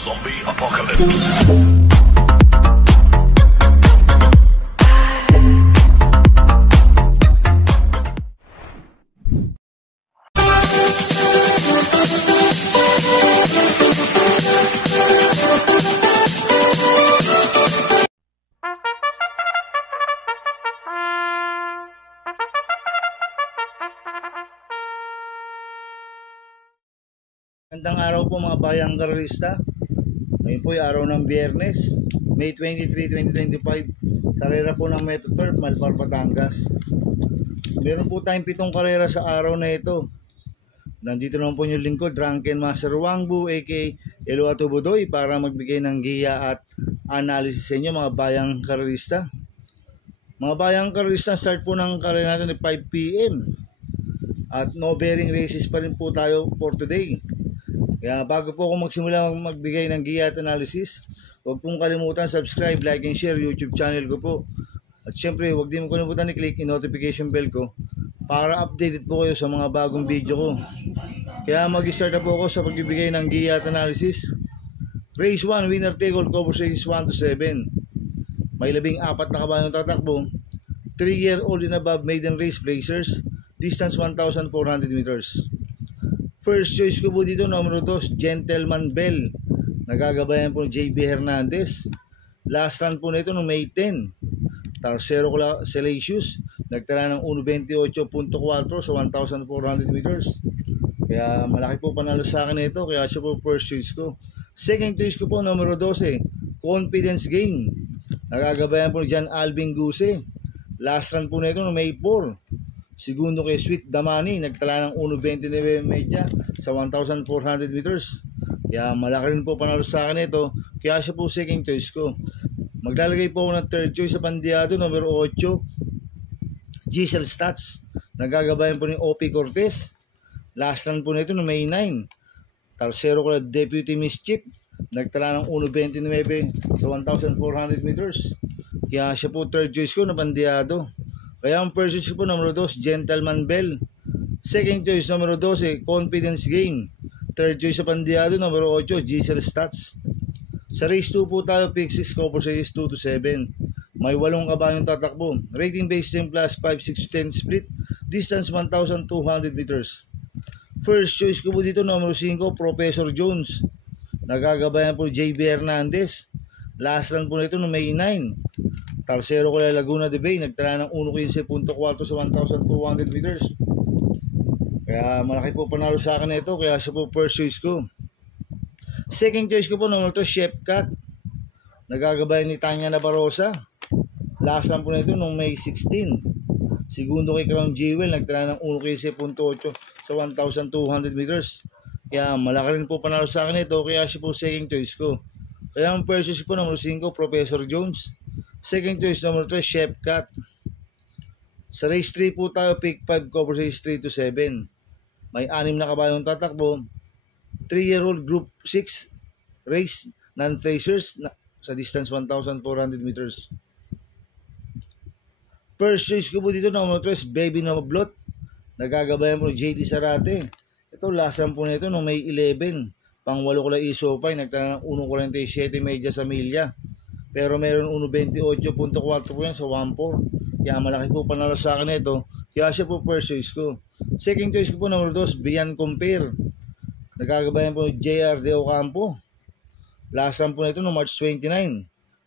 Zombie Apocalypse. Magandang araw po mga bayang karerista. Ngayon po yung araw ng Biyernes, May 23, 2025. Karera po ng Metro Turf, Malvar, Batangas. Meron po tayong 7 karera sa araw na ito. Nandito naman po yung lingkod, Drunken Master Wangbu aka Eloato Budoy, para magbigay ng giya at analysis sa inyo mga bayang karerista. Mga bayang karerista, start po ng karera natin at 5 PM. At no bearing races pa rin po tayo for today. Kaya bago po ako magsimula magbigay ng giya at analysis, huwag pong kalimutan subscribe, like, and share YouTube channel ko po. At syempre, huwag din mo kalimutan i-click yung notification bell ko para updated po kayo sa mga bagong video ko. Kaya mag-start na po ako sa pagbibigay ng giya at analysis. Race 1, winner take all, cover races 1 to 7. May 14 na kabayong tatakbo. 3-year-old and above maiden race placers. Distance 1,400 meters. First choice ko po dito, numero 2, Gentleman Bell. Nagagabayan po JB Hernandez. Last run po nito no May 10. Tercero ko lang, Salacious. Nagtala ng 1.28.4 sa 1,400 meters. Kaya malaki po panalo sa akin ito. Kaya siya po first choice ko. Second choice ko po, numero 12, Confidence Game. Nagagabayan po ni John Alvin Guse. Last run po nito no May 4. Segundo kay Sweet Damani, nagtala ng 1.29 media sa 1,400 meters. Kaya malaki rin po panalo sa akin ito. Kaya siya po second choice ko. Maglalagay po ako ng third choice sa Pandiado, numero 8, Giselle Stats. Nagagabayan po ni OP Cortez. Last run po nito no May 9. Tercero ko na Deputy Mischief. Nagtala ng 1.29 sa 1,400 meters. Kaya siya po third choice ko na Pandiado. Kaya ang first choice ko po, numero 2, Gentleman Bell. Second choice, numero 12, Confidence Game. Third choice sa Pandiado, numero 8, Giselle Stats. Sa race 2 po tayo, pick 6, cover series 2 to 7. May 8 kabayong tatakbo. Rating base 10 plus 5, 6 to 10 split. Distance 1,200 meters. First choice ko po dito, numero 5, Professor Jones. Nagagabayan po JB Hernandez. Last run po nito no May 9. Tercero ko lang Laguna de Bay, nagtala ng 1.15.4 sa 1,200 meters. Kaya malaki po panalo sa akin ito, kaya siya po first choice ko. Second choice ko po, numero 2, Chef Cat. Nagagabayan ni Tanya Nabarosa. Last run po nito noong May 16. Segundo kay Crown Jewel, nagtala ng 1.15.8 sa 1,200 meters. Kaya malaki rin po panalo sa akin ito, kaya siya po second choice ko. Kaya ang first choice po, numero 5, Professor Jones. Second choice, number 3, Chef Cat. Sa race 3 po tayo, pick 5, cover race 3 to 7. May 6 na kabayong tatakbo. 3-year-old group 6 race, non-facers sa distance 1,400 meters. First choice ko po dito, number 3, Baby Namablot. Nagagabayan po ni JD Sarate. Ito, last run po nito no May 11. Pang-8 ko lang isopay, nagtala ng 1.47 media sa milya. Pero meron 1.28.4 po yan sa 1.4. Kaya malaki po panalo sa akin ito. Kaya siya po first choice ko. Second choice ko po, number 2, Beyond Compare. Nagagabayan po JR De Ocampo. Last run po nito no March 29.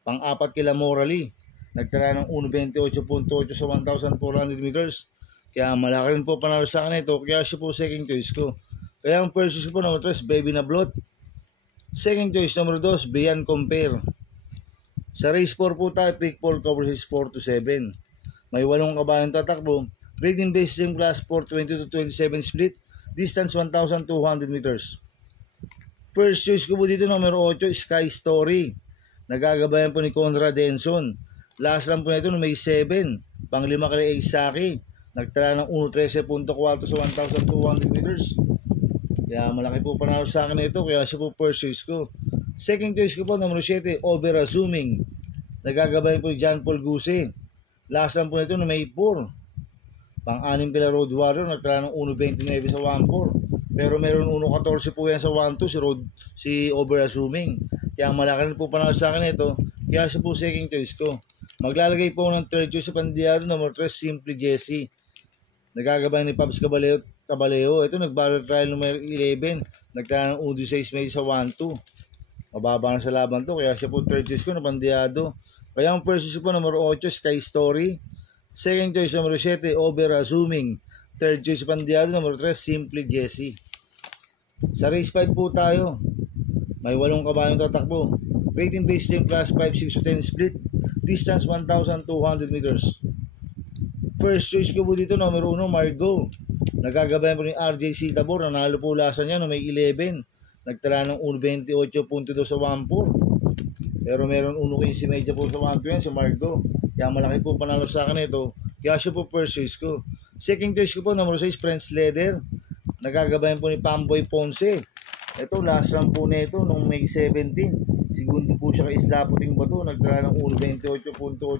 Pang-4 kila Morally. Nagtala ng 1.28.8 sa 1,400 meters. Kaya malaki rin po panalo sa akin ito. Kaya siya po second choice ko. Kaya ang first choice ko po, number 3, Baby Nablot. Second choice, number 2, Beyond Compare. Sa race 4 po tayo, pick 4, cover race 4 to 7. May 8 kabayong tatakbo. Rating base same class 4, 20 to 27 split. Distance 1,200 meters. First choice ko po dito, numero 8, Sky Story. Nagagabayan po ni Conrad Denson. Last run po nito no May 7. Pang-5 kay Aisaki. Nagtala ng 1.13.4 sa 1,200 meters. Kaya malaki po panalo sa akin ito, kaya siya po first choice ko. Second choice ko po, numero 7, Over Assuming. Nagagabayan po ni John Paul Guse. Last run po nito no May 4. Pang-6 kila Road Warrior, nagtala ng 1.29 sa 1.4. Pero meron 1.14 po yan sa 1-2 si over assuming. Kaya malaki rin po panalo sa akin ito. Kaya siya po second choice ko. Maglalagay po ng third choice sa pandiado number 3, Simply Jesse. Nagagabay ni Pops Caballeo. Ito nag-barrel trial number 11. Nagtala ng 1.6 medyo sa 1-2. Mababa na sa laban to. Kaya siya po third choice ko na pandiado. Kaya ang first choice po number 8, Sky Story. Second choice number 7, Over Assuming. Third choice pandiado number 3, Simply Jesse. Sa race 5 po tayo. May 8 kabayong tatakbo. Rating based din class 5, 6 to 10 split. Distance 1,200 meters. First choice ko po dito number 1, Margo. Nagagabayan po ni RJC Tabor. Nanalo po lasa niya no may 11. Nagtala ng 1.28.2 sa 1.4. Pero meron 1.15 medya po sa 1.2 si Margo. Kaya malaki po panalo sa akin ito. Kaya siya po first choice ko. Second choice ko po, number 6, Prince Leather. Nagagabayan po ni Pamboy Ponce. Ito, last run po nito nung May 17. Segundo po siya kay Isla Puting Bato. Nagtala ng 1.28.8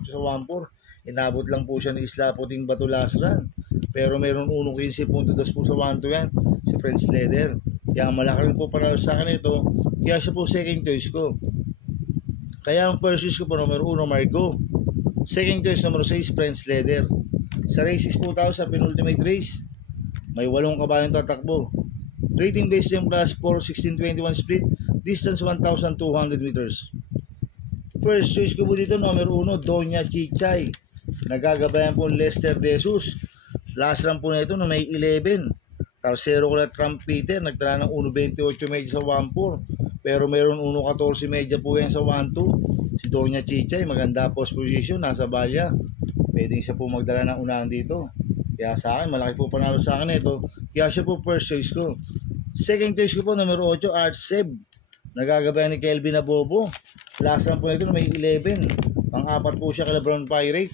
sa 1.4. Inabot lang po siya ni Isla Puting Bato last run. Pero meron 1.15.2 po sa 1.2 yan. Si Prince Leather. Kaya malaki rin po panalo sa akin ito. Kaya siya po second choice ko. Kaya ang first choice ko po, number 1, Margo. Second choice, number 6, Prince Leather. Sa races po tayo sa penultimate race. May 8 kabayong tatakbo. Rating based yung class 4, 16-21 split. Distance 1,200 meters. First choice ko po dito, number 1, Doña Chichay. Nagagabayan po Lester De Jesus. Last run po na ito no may 11. Tercero ko na Trump Peter. Nagtala ng 1.28 medya sa 1.4. Pero meron 1.14 medya po yan sa 1.2. Si Doña Chichay, maganda post position, nasa balya. Pwedeng siya po magdala ng unahan dito. Kaya sa akin, malaki po panalo sa akin ito. Kaya siya po first choice ko. Second choice ko po, number 8, Art Seb. Nagagabayan ni Kelvin Abobo. Last run po nito may 11. Pang-apat po siya kay LeBron Pirate.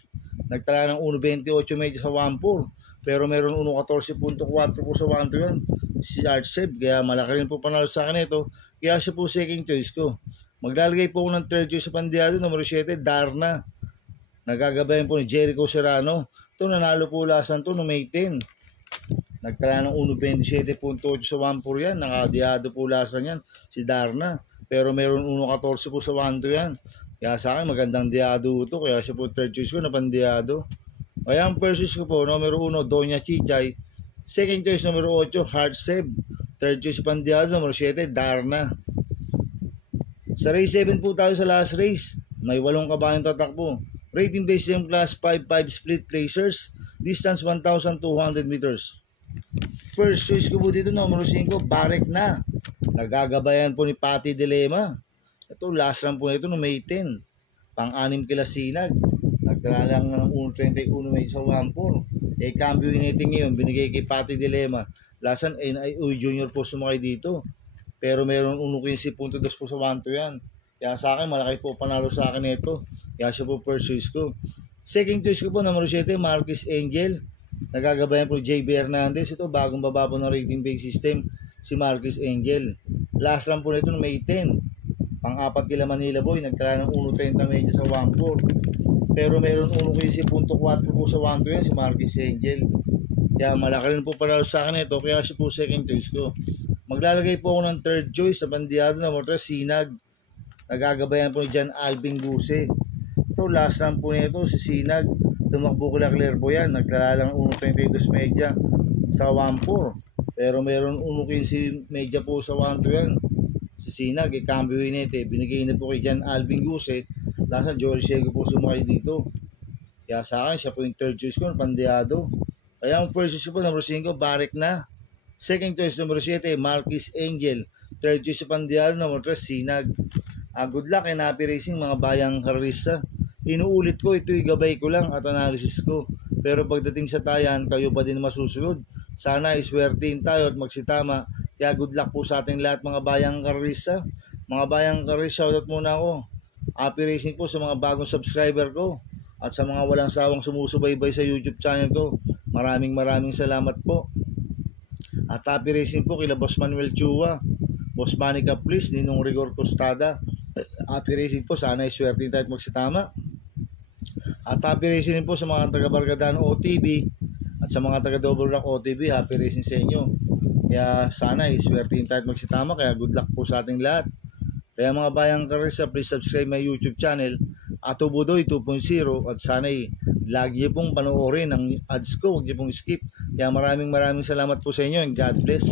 Nagtala ng 1.28 medya sa 1.4. Pero meron 1.14.4 po sa 1.2 yan. Si Art Seb. Kaya malaki rin po panalo sa akin ito. Kaya siya po second choice ko. Maglalagay po ako ng third choice sa pandiado, numero 7, Darna. Nagagabayan po ni Jericho Serrano. Ito, nanalo po lasan to no May 10. Nagtala ng 1.27.8 sa 1.4 yan. Nakadiado po lasan yan, si Darna. Pero meron 1.14 po sa 1.2 yan. Kaya sa akin, magandang diado ito. Kaya siya po third choice ko na pandiado. Kaya ang first choice ko po, numero 1, Doña Chichay. Second choice, numero 8, Hard Seb. Third choice pandiado, numero 7, Darna. Sa race 7 po tayo sa last race. May 8 kabayong tatakbo. Rating based yung class 5 split placers. Distance 1,200 meters. First choice ko po dito, numero 5, Barek na. Nagagabayan po ni Patty Dilema. Ito, last run po nito no May 10. Pang-6 kila Sinag. Nagtala lang ng 1.31 may sa 1.4. Cambio natin ngayon, binigay kay Patty Dilema. Last run, Uy Junior po sumakay dito. Pero meron 1.15.2 po sa 1.2 yan. Kaya sa akin, malaki po panalo sa akin ito. Kaya siya po first choice ko. Second choice ko po, numero 7, Marquis Angel. Nagagabayan po JB Hernandez. Ito, bagong baba po ng rating base system, si Marquis Angel. Last run po nito ng May 10. Pang-apat kila Manila Boy. Nagtala ng 1.30 medya sa 1.4. Pero meron 1.15.4 po sa 1.2 yan, si Marquis Angel. Kaya malaki rin po panalo sa akin ito. Kaya siya po second choice ko. Maglalagay po ako ng third choice sa bandiado na motor Sinag. Nagagabayan po ni John Alvin Guse. Ito, last run po nito si Sinag. Tumakbo ko lang Clairvoyant. Nagtala lang 1.32 medya sa 1.4. Pero meron 1.15 medya po sa 1.2 yan. Si Sinag, cambio inete. Binigay na po kay John Alvin Guse. Last run, Jory Sego po sumakay dito. Kaya sa akin, siya po yung third choice ko, bandiado. Kaya ang first choice ko po, number 5, Barek na. Second choice, number 7, Marquis Angel. Third choice sa pandiado, number 3, Sinag. Good luck and happy racing mga bayang karista. Inuulit ko, ito'y gabay ko lang at analysis ko. Pero pagdating sa tayan, kayo pa din masusunod. Sana iswertein tayo at magsitama. Kaya good luck po sa ating lahat mga bayang karista. Mga bayang karista, shoutout muna ako. Happy racing po sa mga bagong subscriber ko. At sa mga walang sawang sumusubaybay sa YouTube channel ko. Maraming salamat po. At happy racing po kila Boss Manuel Chua, Boss Manny Caplis, Ninong Rigor Costada. Happy racing po, sana iswerte tayo at magsitama. At happy racing po sa mga taga Bargadano OTV at sa mga taga Double Rock OTV. Happy racing sa inyo. Kaya sana iswertihin tayo at magsitama. Kaya good luck po sa ating lahat. Kaya mga bayang karista, please subscribe my YouTube channel, Ato Budoy 2.0, at sana'y lagi pong panoorin ang ads ko, huwag niyo pong skip. Kaya maraming salamat po sa inyo and God bless.